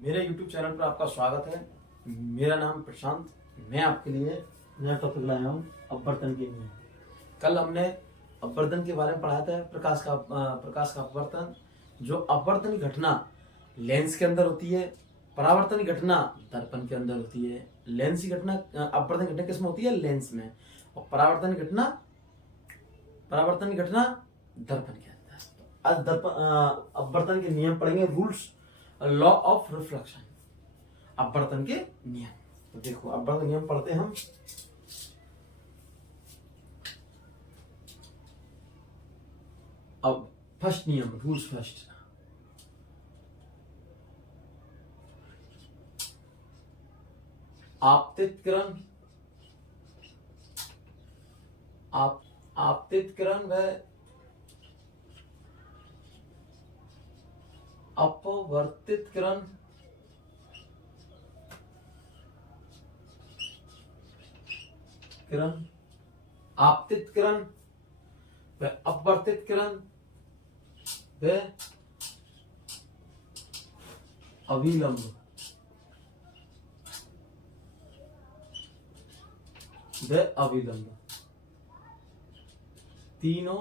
मेरे YouTube channel पर आपका स्वागत है। मेरा नाम प्रशांत। मैं आपके लिए नया टॉपिक लाया हूँ, अपवर्तन के नियम। कल हमने अपवर्तन के बारे में पढ़ा था, प्रकाश का अपवर्तन। जो अपवर्तन की घटना लेंस के अंदर होती है, परावर्तन की घटना दर्पण के अंदर होती है। लेंस की घटना, अपवर्तन की घटना किसमें होती है? लेंस में। और परावर्तन की घटना दर्पण के अंदर। आज अपवर्तन के नियम पढ़ेंगे, रूल्स, लॉ ऑफ रिफ्लेक्शन, अपवर्तन के नियम। तो देखो, अपवर्तन नियम पढ़ते हैं हम। अब फर्स्ट नियम, रूल्स फर्स्ट। आपतित किरण व अपवर्तित किरण आपतित किरण व अपवर्तित किरण व अविलंब तीनों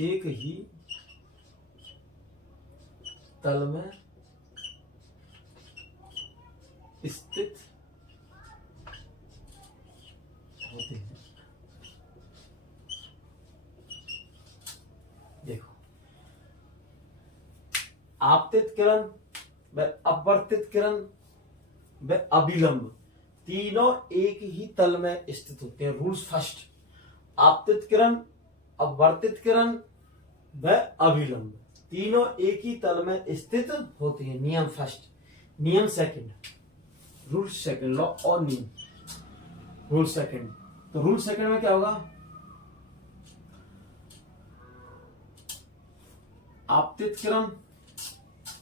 एक ही तल में स्थित होते हैं। देखो, आपतित किरण व अपवर्तित किरण व अभिलंब तीनों एक ही तल में स्थित होते हैं। रूल्स फर्स्ट, आपतित किरण, अपवर्तित किरण व अभिलंब तीनों एक ही तल में स्थित होते हैं। नियम फर्स्ट। नियम सेकंड, रूल सेकंड, लॉ और नियम। रूल सेकंड, तो रूल सेकंड में क्या होगा? आपतित किरण,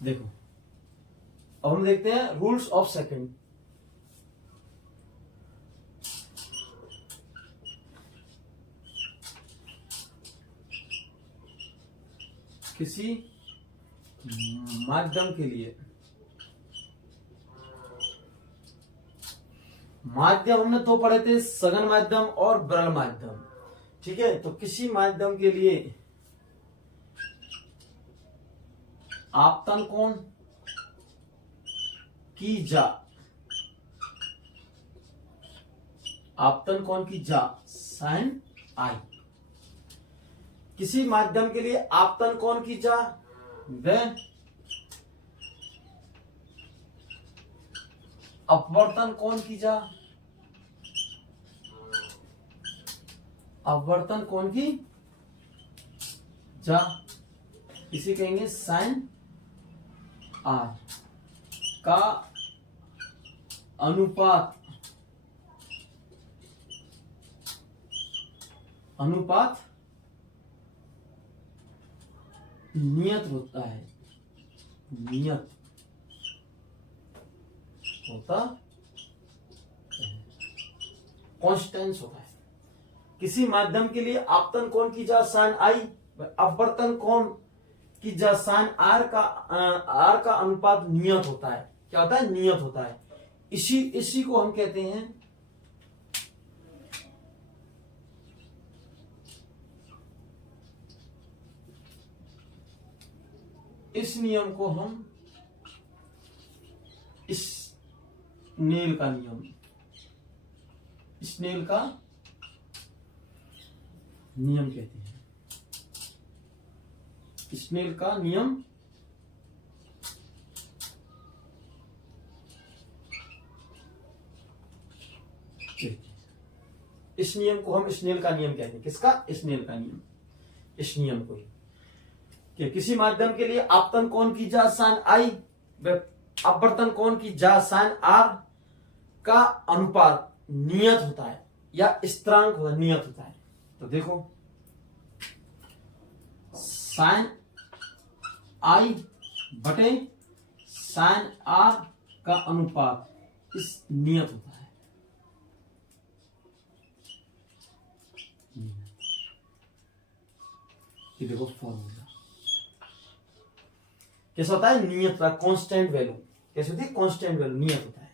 देखो अब हम देखते हैं रूल्स ऑफ सेकंड। किसी माध्यम के लिए, माध्यम हमने दो पढ़े थे, सघन माध्यम और विरल माध्यम। ठीक है, तो किसी माध्यम के लिए आपतन कोण की जा साइन आई। किसी माध्यम के लिए आपतन कोण की जा व अपवर्तन कोण की जा, अपवर्तन कोण की जा, इसे कहेंगे साइन आर का अनुपात नियत होता है, नियत होता है, कांस्टेंस होता है। किसी माध्यम के लिए आपतन कोण की जा साइन आई, अपवर्तन कोण की जा साइन आर का अनुपात नियत होता है। क्या होता है? नियत होता है। इसी को हम कहते हैं इस नियम को हम स्नेल का नियम, स्नेल का नियम कहते हैं। स्नेल का नियम इस नियम को हम स्नेल का नियम कहते हैं। किसका? स्नेल का नियम। इस नियम को कि किसी माध्यम के लिए आपतन कोण की जा साइन आई व अपवर्तन कोण की जा साइन आर का अनुपात नियत होता है या स्थिरांक नियत होता है। तो देखो, साइन आई बटे साइन आर का अनुपात इस नियत होता है। ये देखो फॉर्मूला, कैसे होता है, नियत होता है, कांस्टेंट वैल्यू। कैसे होती है, कांस्टेंट वैल्यू, नियत होता है।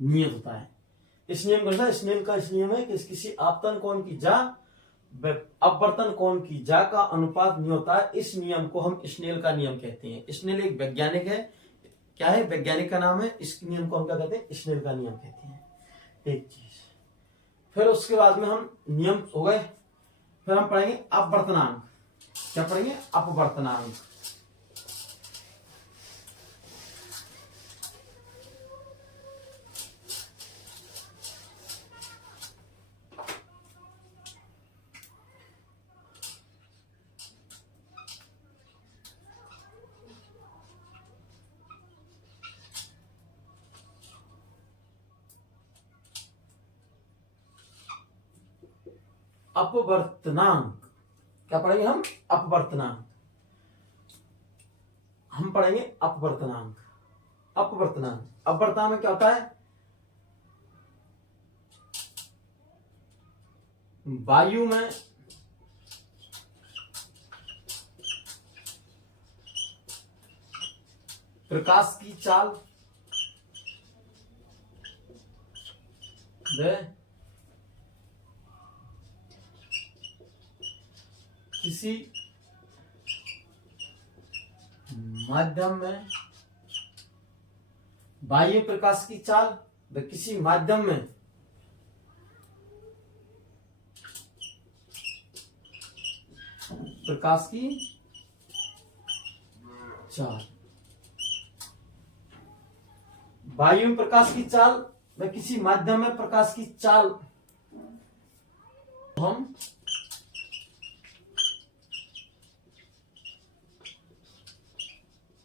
नियत होता है। इस नियम का, इस नियम का इस नियम है कि किसी आपतन कोण की जा अपवर्तन कोण की जा का अनुपात नहीं होता है। इस नियम को हम स्नेल का नियम कहते हैं। स्नेल एक वैज्ञानिक है, क्या है, वैज्ञानिक का नाम है। इस नियम को हम क्या कहते हैं, स्नेल का नियम कहते हैं। एक चीज, फिर उसके बाद में हम नियम हो गए, फिर हम पढ़ेंगे अपवर्तनांक। क्या पढ़ेंगे, अपवर्तनांक। अपवर्तनांक क्या पढ़ेंगे हम, अपवर्तनांक। हम पढ़ेंगे अपवर्तनांक। अपवर्तनांक, अपवर्तनांक में क्या होता है, वायु में प्रकाश की चाल व किसी माध्यम में, बाह्य प्रकाश की चाल व किसी माध्यम में प्रकाश की चाल, वायु में प्रकाश की चाल व किसी माध्यम में प्रकाश की चाल हम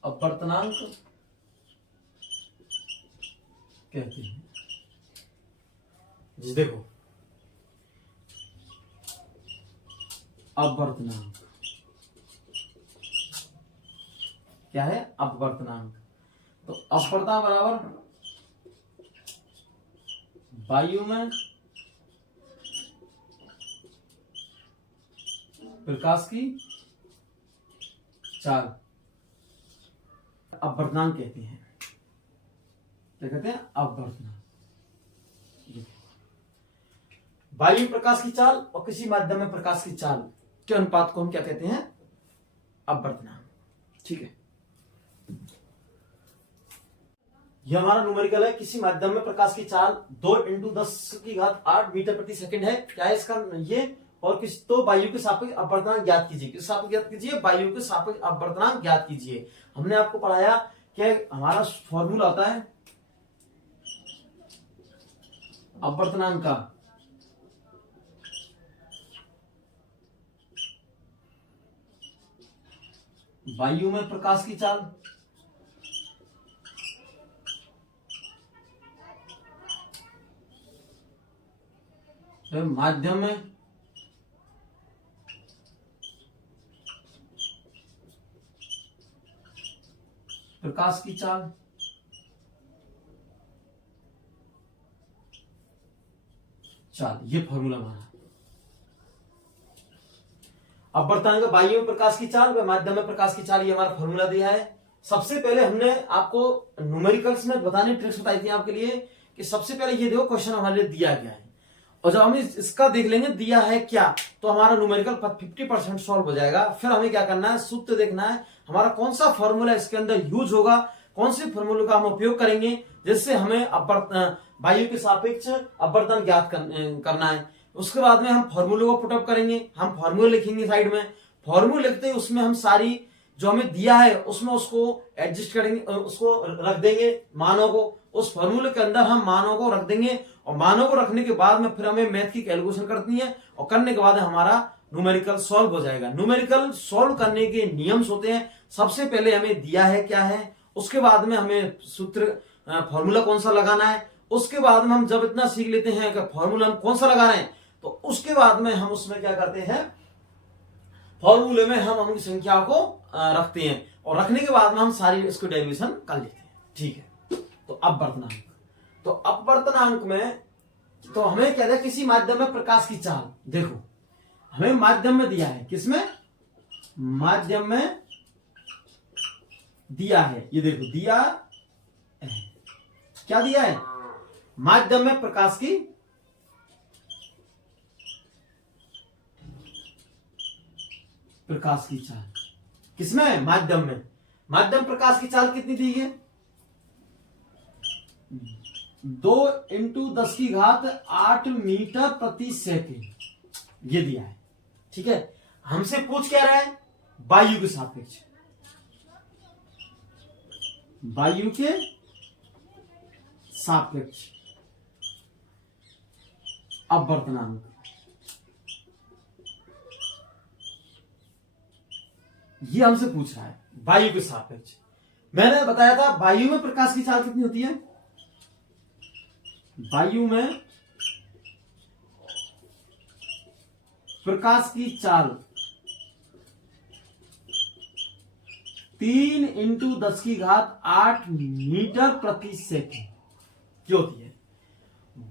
अपवर्तनांक कहते हैं। जी देखो, अपवर्तनांक क्या है, अपवर्तनांक। तो अपवर्तनांक बराबर वायु में प्रकाश की चाल, अपवर्तनांक कहते हैं। क्या कहते हैं, अपवर्तनांक। वायु प्रकाश की चाल और किसी माध्यम में प्रकाश की चाल के अनुपात को हम क्या कहते हैं, अपवर्तनांक। ठीक है, यह हमारा न्यूमेरिकल है। किसी माध्यम में प्रकाश की चाल 2 × 10⁸ मीटर प्रति सेकंड है। क्या है इसका ये, और किस तो वायु के सापेक्ष अपवर्तनांक ज्ञात कीजिए। किस सापेक्ष ज्ञात कीजिए, वायु के सापेक्ष अपवर्तनांक ज्ञात कीजिए। हमने आपको पढ़ाया कि हमारा फॉर्मूला होता है अपवर्तनांक का, वायु में प्रकाश की चाल माध्यम में प्रकाश की चाल, ये फॉर्मूला हमारा। अपवर्तनांक वायु में प्रकाश की चाल व माध्यम में प्रकाश की चाल, ये हमारा फॉर्मूला दिया है। सबसे पहले हमने आपको न्यूमेरिकल्स में बताने ट्रिक्स बताई थी आपके लिए कि सबसे पहले ये देखो क्वेश्चन हमारे लिए दिया गया है, और जब हम इसका देख लेंगे दिया है क्या, तो हमारा न्यूमेरिकल 50% सॉल्व हो जाएगा। फिर हमें क्या करना है, सूत्र देखना है हमारा कौन सा फॉर्मूला इसके अंदर यूज होगा, कौन से फॉर्मूले का हम उपयोग करेंगे जिससे हमें वायु के सापेक्ष अपवर्तन ज्ञात करना है। उसके बाद में हम फॉर्मूले को पुटअप करेंगे, हम फॉर्मूले लिखेंगे साइड में। फॉर्मूले लिखते ही उसमें हम सारी जो हमें दिया है उसमें उसको एडजस्ट करेंगे, उसको रख देंगे मानों को। उस फॉर्मूले के अंदर हम मानों को रख देंगे, और मानों को रखने के बाद में फिर हमें मैथ की कैलकुलेशन करनी है, और करने के बाद हमारा न्यूमेरिकल सॉल्व हो जाएगा। न्यूमेरिकल सॉल्व करने के नियम्स होते हैं, सबसे पहले हमें दिया है क्या है, उसके बाद में हमें सूत्र फॉर्मूला कौन सा लगाना है, उसके बाद में हम जब इतना सीख लेते हैं कि फॉर्मूला हम कौन सा लगा रहे हैं, तो उसके बाद में हम उसमें क्या करते हैं, फॉर्मूले में हम उनकी संख्या को रखते हैं, और रखने के बाद में हम सारी इसको डेरिवेशन कर लेते हैं। ठीक है, तो अपवर्तनांक, तो अपवर्तनांक में तो हमें क्या है, किसी माध्यम में प्रकाश की चाल। देखो हमें माध्यम में दिया है, किसमें, माध्यम में दिया है। ये देखो दिया है, क्या दिया है, माध्यम में प्रकाश की चाल, किसमें, माध्यम में। माध्यम प्रकाश की चाल कितनी दी है, 2 × 10⁸ मीटर प्रति सेकेंड, ये दिया है। ठीक है, हमसे पूछ क्या रहा है, वायु के सापेक्ष, वायु के सापेक्ष अपवर्तनांक, ये हमसे पूछ रहा है वायु के सापेक्ष। मैंने बताया था वायु में प्रकाश की चाल कितनी होती है, वायु में प्रकाश की चाल 3 × 10⁸ मीटर प्रति सेकेंड की होती है।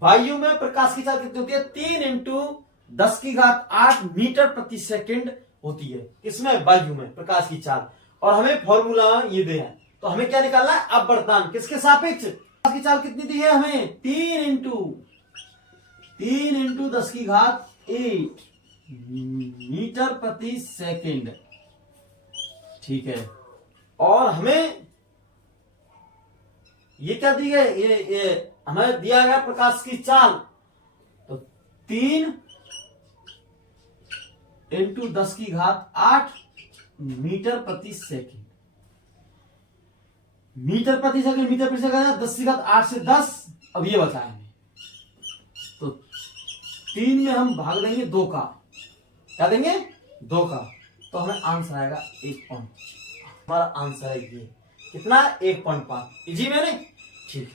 वायु में प्रकाश की चाल कितनी होती है, 3 × 10⁸ मीटर प्रति सेकेंड होती है। इसमें वायु में प्रकाश की चाल, और हमें फॉर्मूला ये दिया है, तो हमें क्या निकालना है, अपवर्तनांक किसके सापेक्ष, प्रकाश की चाल कितनी दी है हमें, 3 × 10⁸ मीटर प्रति सेकेंड। ठीक है, और हमें ये क्या दी है, ये हमें दिया गया प्रकाश की चाल, तो 3 × 10⁸ मीटर प्रति सेकेंड, मीटर प्रति सेकेंड, मीटर प्रति सेकेंड 10⁸ से 10, अब ये बचा है, तो 3 में हम भाग देंगे 2 का, क्या देंगे, 2 का, तो हमें आंसर आएगा 1 हमारा आंसर है ये, कितना, 1.5। इजी में नहीं, ठीक है।